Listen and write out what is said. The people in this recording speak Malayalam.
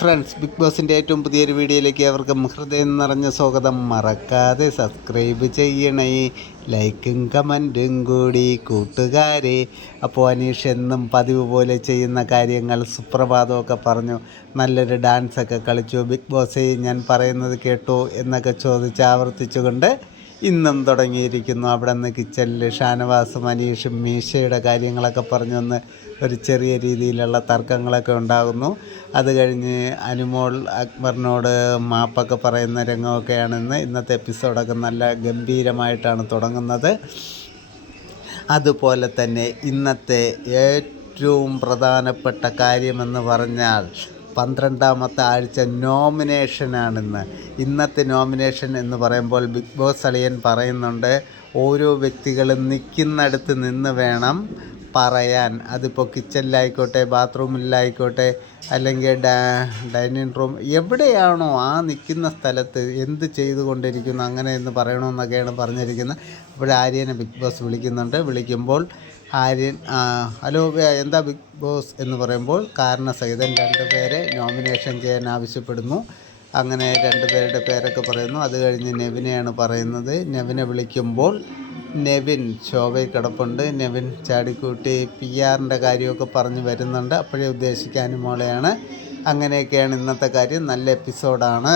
ഫ്രണ്ട്സ്, ബിഗ് ബോസിൻ്റെ ഏറ്റവും പുതിയൊരു വീഡിയോയിലേക്ക് അവർക്കും ഹൃദയം നിറഞ്ഞ സ്വാഗതം. മറക്കാതെ സബ്സ്ക്രൈബ് ചെയ്യണേ, ലൈക്കും കമൻറ്റും കൂടി കൂട്ടുകാരെ. അപ്പോൾ അനീഷ് എന്നും പതിവ് പോലെ ചെയ്യുന്ന കാര്യങ്ങൾ, സുപ്രഭാതമൊക്കെ പറഞ്ഞു, നല്ലൊരു ഡാൻസൊക്കെ കളിച്ചു. ബിഗ് ബോസ് ഞാൻ പറയുന്നത് കേട്ടോ എന്നൊക്കെ ചോദിച്ച് ആവർത്തിച്ചുകൊണ്ട് ഇന്നും തുടങ്ങിയിരിക്കുന്നു. അവിടെ നിന്ന് കിച്ചണിൽ ഷാനവാസും അനീഷും മീശയുടെ കാര്യങ്ങളൊക്കെ പറഞ്ഞൊന്ന് ഒരു ചെറിയ രീതിയിലുള്ള തർക്കങ്ങളൊക്കെ ഉണ്ടാകുന്നു. അത് കഴിഞ്ഞ് അനുമോൾ അക്ബറിനോട് മാപ്പൊക്കെ പറയുന്ന രംഗമൊക്കെയാണ് ഇന്നത്തെ എപ്പിസോഡൊക്കെ നല്ല ഗംഭീരമായിട്ടാണ് തുടങ്ങുന്നത്. അതുപോലെ തന്നെ ഇന്നത്തെ ഏറ്റവും പ്രധാനപ്പെട്ട കാര്യമെന്ന് പറഞ്ഞാൽ 12ാമത്തെ ആഴ്ച നോമിനേഷനാണിന്ന്. ഇന്നത്തെ നോമിനേഷൻ എന്ന് പറയുമ്പോൾ ബിഗ് ബോസ് അളിയൻ പറയുന്നുണ്ട്, ഓരോ വ്യക്തികളും നിൽക്കുന്നിടത്ത് നിന്ന് വേണം പറയാൻ. അതിപ്പോൾ കിച്ചണിലായിക്കോട്ടെ, ബാത്റൂമിലായിക്കോട്ടെ, അല്ലെങ്കിൽ ഡൈനിങ് റൂം, എവിടെയാണോ ആ നിൽക്കുന്ന സ്ഥലത്ത് എന്ത് ചെയ്തുകൊണ്ടിരിക്കുന്നു അങ്ങനെ എന്ന് പറയണമെന്നൊക്കെയാണ് പറഞ്ഞിരിക്കുന്നത്. അപ്പോൾ ആര്യനെ ബിഗ് ബോസ് വിളിക്കുന്നുണ്ട്. വിളിക്കുമ്പോൾ ആര്യൻ ഹലോ എന്താ ബിഗ് ബോസ് എന്ന് പറയുമ്പോൾ കാരണസഹിതം 2 പേരെ നോമിനേഷൻ ചെയ്യാൻ ആവശ്യപ്പെടുന്നു. അങ്ങനെ 2 പേരുടെ പേരൊക്കെ പറയുന്നു. അത് കഴിഞ്ഞ് നെവിനെയാണ് പറയുന്നത്. നെവിനെ വിളിക്കുമ്പോൾ നെവിൻ ശോഭയിൽ കിടപ്പുണ്ട്. നെവിൻ ചാടിക്കൂട്ടി PR-ൻ്റെ കാര്യമൊക്കെ പറഞ്ഞ് വരുന്നുണ്ട്. അപ്പോഴേ ഉദ്ദേശിക്കാനും മോളെയാണ്. അങ്ങനെയൊക്കെയാണ് ഇന്നത്തെ കാര്യം. നല്ല എപ്പിസോഡാണ്.